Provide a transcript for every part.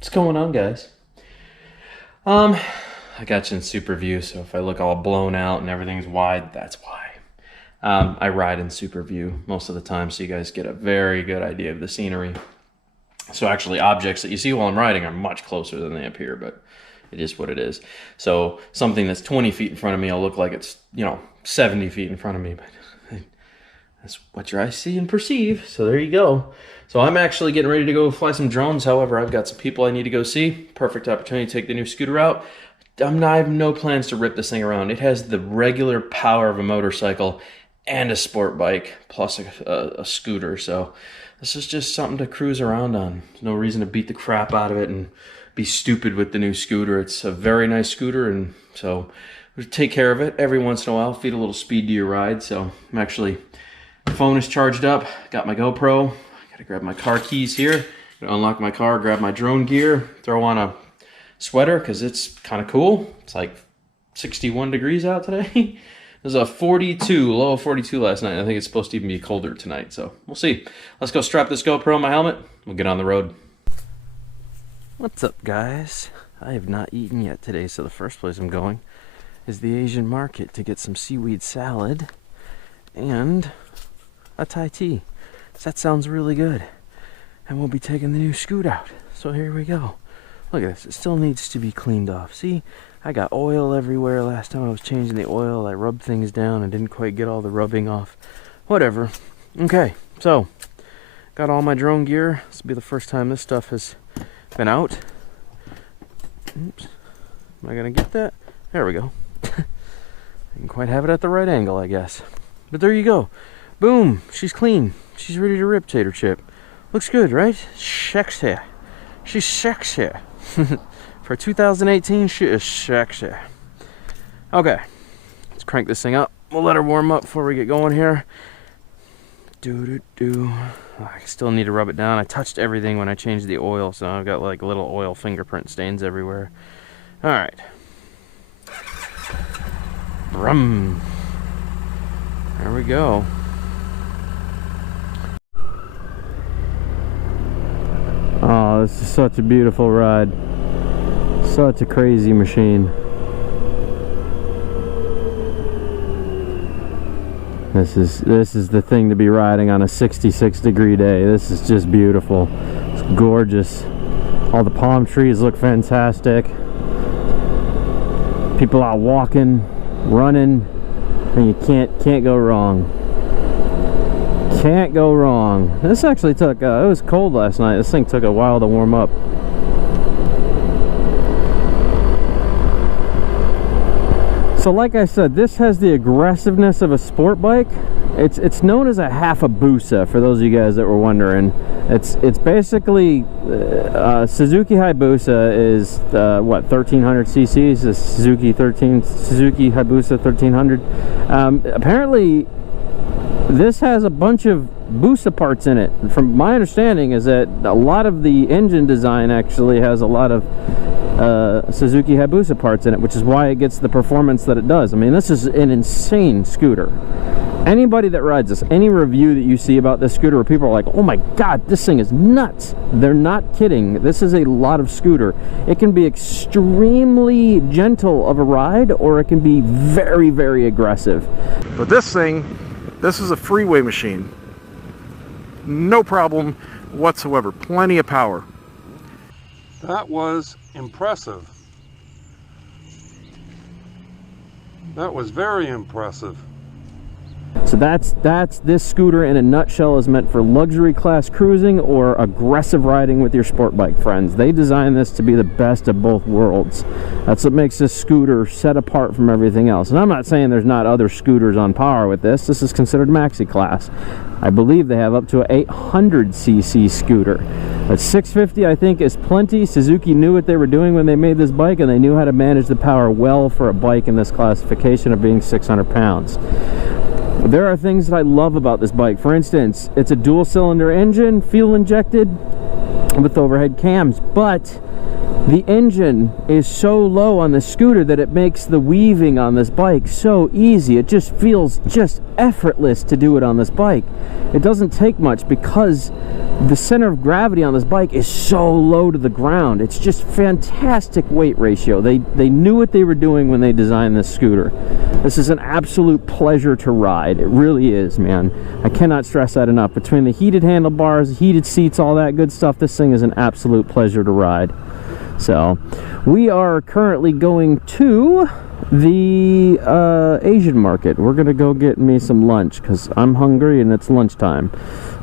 What's going on, guys? I got you in super view, so if I look all blown out and everything's wide, that's why. I ride in super view most of the time, so you guys get a very good idea of the scenery. So actually, objects that you see while I'm riding are much closer than they appear, but it is what it is. So something that's 20 feet in front of me will look like it's, 70 feet in front of me, but that's what your eyes see and perceive. So there you go. So I'm actually getting ready to go fly some drones. However, I've got some people I need to go see. Perfect opportunity to take the new scooter out. I have no plans to rip this thing around. It has the regular power of a motorcycle and a sport bike, plus a scooter. So this is just something to cruise around on. There's no reason to beat the crap out of it and be stupid with the new scooter. It's a very nice scooter, and so we take care of it every once in a while, feed a little speed to your ride. So I'm actually, my phone is charged up, got my GoPro, I gotta grab my car keys here, gotta unlock my car, grab my drone gear, throw on a sweater because it's kind of cool. It's like 61 degrees out today. It was a 42, low of 42 last night. I think it's supposed to even be colder tonight, so we'll see. Let's go strap this GoPro on my helmet. We'll get on the road. What's up, guys? I have not eaten yet today, so the first place I'm going is the Asian market to get some seaweed salad and a Thai tea. So that sounds really good. And we'll be taking the new scoot out. So here we go. Look at this. It still needs to be cleaned off. See? I got oil everywhere. Last time I was changing the oil, I rubbed things down and didn't quite get all the rubbing off. Whatever. Okay, so got all my drone gear. This will be the first time this stuff has been out. Oops. Am I gonna get that? There we go. Didn't quite have it at the right angle, I guess. But there you go. Boom. She's clean. She's ready to rip, Tater Chip. Looks good, right? Sexy. She's sexy. For 2018, she is sexy. Okay, let's crank this thing up. We'll let her warm up before we get going here. I still need to rub it down. I touched everything when I changed the oil, so I've got like little oil fingerprint stains everywhere. All right. Brum. There we go. Oh, this is such a beautiful ride. Such a crazy machine. This is the thing to be riding on a 66-degree day. This is just beautiful. It's gorgeous. All the palm trees look fantastic. People out walking, running, and you can't go wrong. Can't go wrong. This actually took, it was cold last night. This thing took a while to warm up. So like I said, this has the aggressiveness of a sport bike. It's known as a half Hayabusa, for those of you guys that were wondering. It's basically Suzuki Hayabusa is what, 1300 cc's. The Suzuki Hayabusa 1300. Apparently this has a bunch of Busa parts in it. From my understanding is that a lot of the engine design actually has a lot of Suzuki Hayabusa parts in it, which is why it gets the performance that it does. I mean, this is an insane scooter. Anybody that rides this, any review that you see about this scooter where people are like, oh my god, this thing is nuts, they're not kidding. This is a lot of scooter. It can be extremely gentle of a ride, or it can be very, very aggressive. But this thing, this is a freeway machine. No problem whatsoever. Plenty of power. That was impressive. That was very impressive. So that's this scooter in a nutshell. Is meant for luxury class cruising or aggressive riding with your sport bike friends. They designed this to be the best of both worlds. That's what makes this scooter set apart from everything else. And I'm not saying there's not other scooters on par with this. This is considered maxi class. I believe they have up to an 800cc scooter. At 650, I think, is plenty. Suzuki knew what they were doing when they made this bike, and they knew how to manage the power well for a bike in this classification of being 600 pounds. There are things that I love about this bike. For instance, it's a dual-cylinder engine, fuel injected, with overhead cams, but the engine is so low on the scooter that it makes the weaving on this bike so easy. It just feels just effortless to do it on this bike. It doesn't take much because the center of gravity on this bike is so low to the ground. It's just fantastic weight ratio. They knew what they were doing when they designed this scooter. This is an absolute pleasure to ride. It really is, man. I cannot stress that enough. Between the heated handlebars, heated seats, all that good stuff, this thing is an absolute pleasure to ride. So we are currently going to the Asian market. We're gonna go get me some lunch because I'm hungry and it's lunchtime.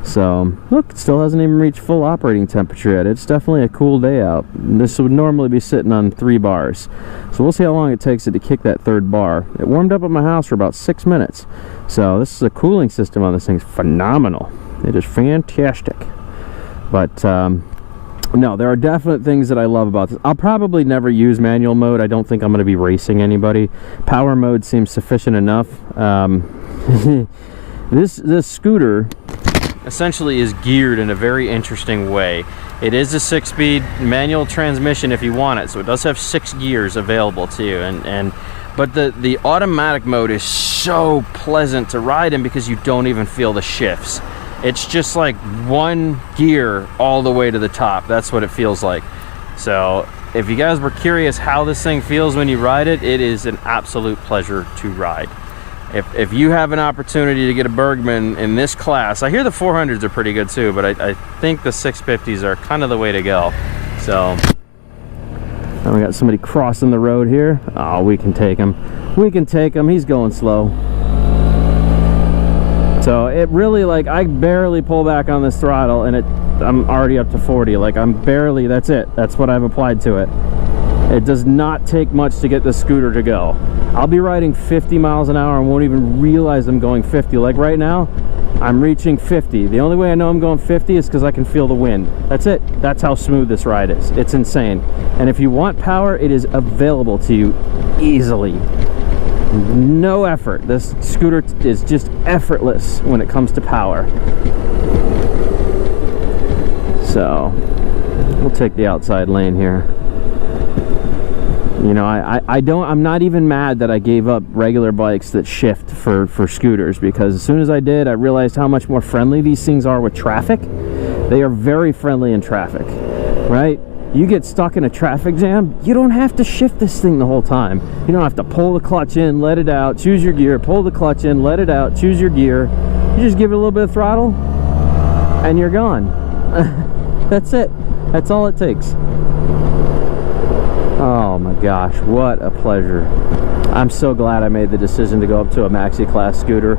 So look, it still hasn't even reached full operating temperature yet. It's definitely a cool day out. This would normally be sitting on 3 bars, so we'll see how long it takes it to kick that 3rd bar. It warmed up at my house for about 6 minutes, so this is a cooling system on this thing's phenomenal. It is fantastic. But no, there are definite things that I love about this. I'll probably never use manual mode. I don't think I'm going to be racing anybody. Power mode seems sufficient enough. This scooter essentially is geared in a very interesting way. It is a 6-speed manual transmission if you want it, so it does have 6 gears available to you. But the automatic mode is so pleasant to ride in because you don't even feel the shifts. It's just like 1 gear all the way to the top. That's what it feels like. So if you guys were curious how this thing feels when you ride it, it is an absolute pleasure to ride. If you have an opportunity to get a Burgman in this class, I hear the 400s are pretty good too, but I think the 650s are kind of the way to go. So now we got somebody crossing the road here. Oh, we can take him. We can take him. He's going slow. So it really, like, I barely pull back on this throttle and I'm already up to 40. Like, I'm barely, that's it. That's what I've applied to it. It does not take much to get the scooter to go. I'll be riding 50 miles an hour and won't even realize I'm going 50. Like right now, I'm reaching 50. The only way I know I'm going 50 is because I can feel the wind. That's it. That's how smooth this ride is. It's insane. And if you want power, it is available to you easily. No effort. This scooter is just effortless when it comes to power. So we'll take the outside lane here. You know, I'm not even mad that I gave up regular bikes that shift for scooters, because as soon as I did, I realized how much more friendly these things are with traffic. They are very friendly in traffic, right? You get stuck in a traffic jam, you don't have to shift this thing the whole time. You don't have to pull the clutch in, let it out, choose your gear, pull the clutch in, let it out, choose your gear. You just give it a little bit of throttle and you're gone. That's it. That's all it takes. Oh my gosh, what a pleasure. I'm so glad I made the decision to go up to a maxi class scooter.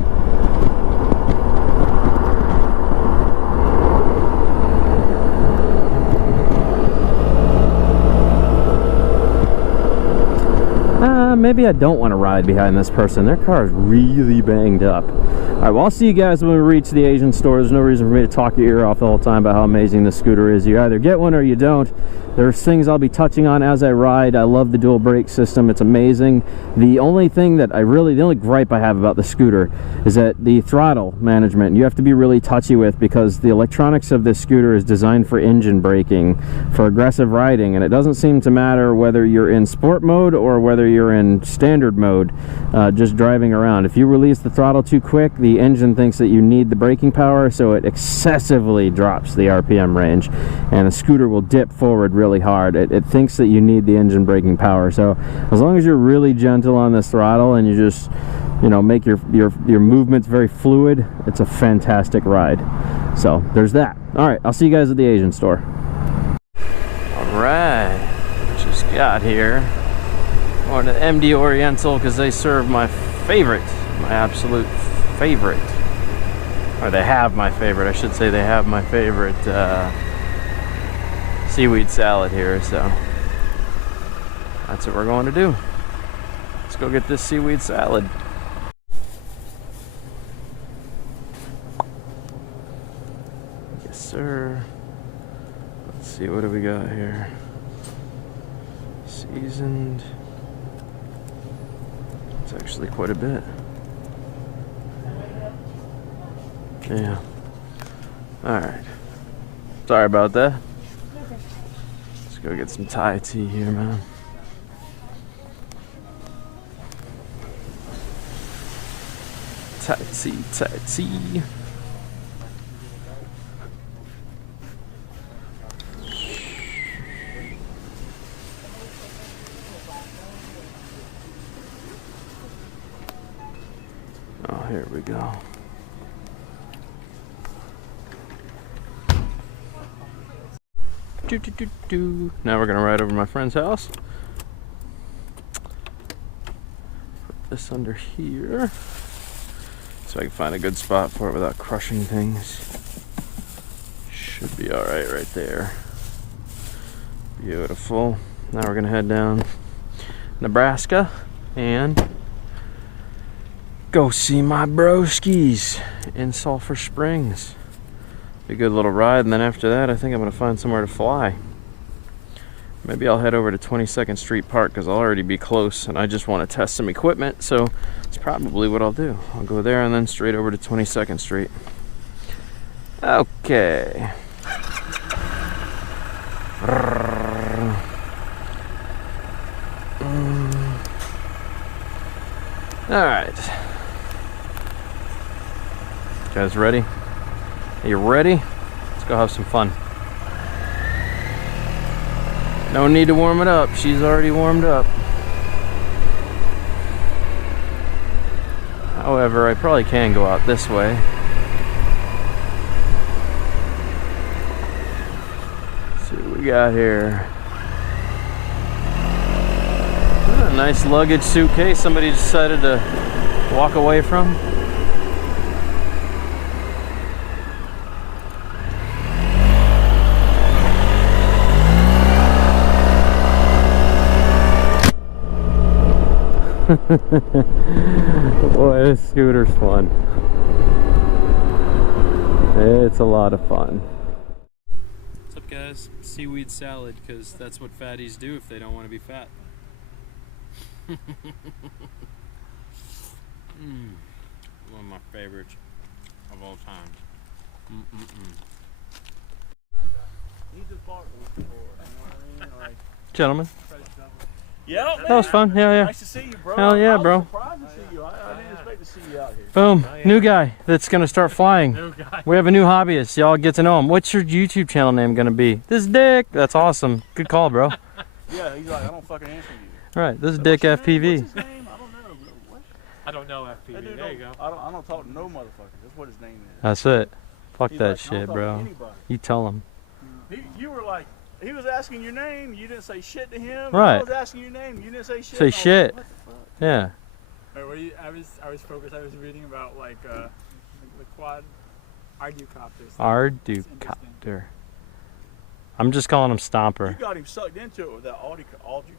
Maybe I don't want to ride behind this person. Their car is really banged up. All right, well, I'll see you guys when we reach the Asian store. There's no reason for me to talk your ear off the whole time about how amazing this scooter is. You either get one or you don't. There's things I'll be touching on as I ride. I love the dual brake system. It's amazing. The only thing that the only gripe I have about the scooter is that the throttle management, you have to be really touchy with, because the electronics of this scooter is designed for engine braking, for aggressive riding, and it doesn't seem to matter whether you're in sport mode or whether you're in standard mode, just driving around. If you release the throttle too quick, the engine thinks that you need the braking power, so it excessively drops the RPM range, and the scooter will dip forward really hard. It thinks that you need the engine braking power. So as long as you're really gentle on this throttle and you just, you know, make your movements very fluid, it's a fantastic ride. So there's that. All right, I'll see you guys at the Asian store. All right, just got here. Going to MD Oriental because they serve my favorite, my absolute favorite, or they have my favorite, I should say. They have my favorite seaweed salad here, so that's what we're going to do. Let's go get this seaweed salad. Yes, sir. Let's see, what do we got here? Seasoned. It's actually quite a bit. Yeah. Alright. Sorry about that. Let's go get some Thai tea here, man. Thai tea, Thai tea. here we go. Now we're gonna ride over to my friend's house. Put this under here so I can find a good spot for it without crushing things. Should be all right there. Beautiful. Now we're gonna head down Nebraska and go see my broskies in Sulphur Springs. Be a good little ride, and then after that I think I'm gonna find somewhere to fly. Maybe I'll head over to 22nd Street Park because I'll already be close and I just want to test some equipment, so it's probably what I'll do. I'll go there and then straight over to 22nd Street. Okay. Alright. You guys ready? Are you ready? Let's go have some fun. No need to warm it up. She's already warmed up. However, I probably can go out this way. Let's see what we got here. A nice luggage suitcase somebody decided to walk away from. Boy, this scooter's fun. It's a lot of fun. What's up, guys? Seaweed salad, because that's what fatties do if they don't want to be fat. One of my favorites of all time. Gentlemen. Yeah, That was fun. Yeah. Nice to see you, bro. Hell yeah, bro. I was surprised to see you. I didn't expect to see you out here. Boom. New guy that's going to start flying. New guy. We have a new hobbyist. Y'all get to know him. What's your YouTube channel name going to be? This Dick. That's awesome. Good call, bro. Yeah, he's like, I don't fucking answer you. All right. This is Dick FPV. What's his name? I don't know. What? I don't know FPV. There you go. I don't talk to no motherfucker. That's what his name is. That's it. Fuck He's that like, I shit, don't talk to bro. anybody. You tell him. You were like, he was asking your name. You didn't say shit to him. Right. I was asking your name. You didn't say shit. Say and I was shit. like, what the fuck? Yeah. Wait, were you, I was focused. I was reading about like the quad Arducopters. Arducopter. I'm just calling him You Stomper. got him sucked into it with that Audi.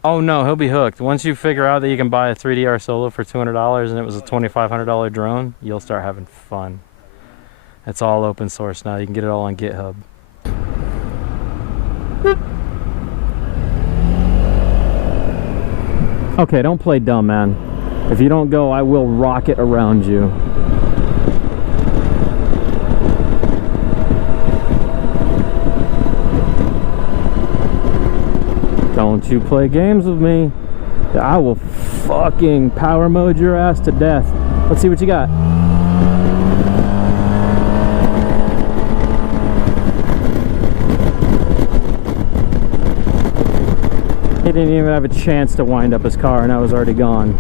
Oh no, he'll be hooked. Once you figure out that you can buy a 3DR Solo for $200 and it was a $2,500 drone, you'll start having fun. It's all open source now. You can get it all on GitHub. Okay, don't play dumb, man. If you don't go, I will rocket around you. Don't you play games with me. I will fucking power mode your ass to death. Let's see what you got. He didn't even have a chance to wind up his car and I was already gone.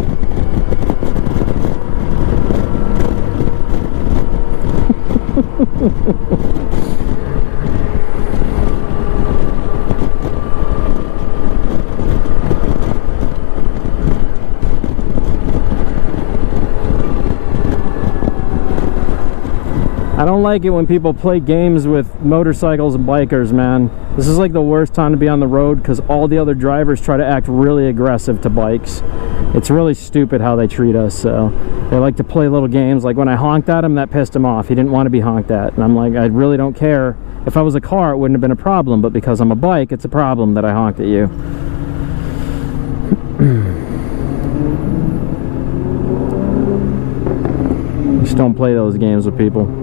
I don't like it when people play games with motorcycles and bikers, man. This is like the worst time to be on the road because all the other drivers try to act really aggressive to bikes. It's really stupid how they treat us, so they like to play little games. Like when I honked at him, that pissed him off. He didn't want to be honked at. And I'm like, I really don't care. If I was a car, it wouldn't have been a problem, but because I'm a bike, it's a problem that I honked at you. Just don't play those games with people.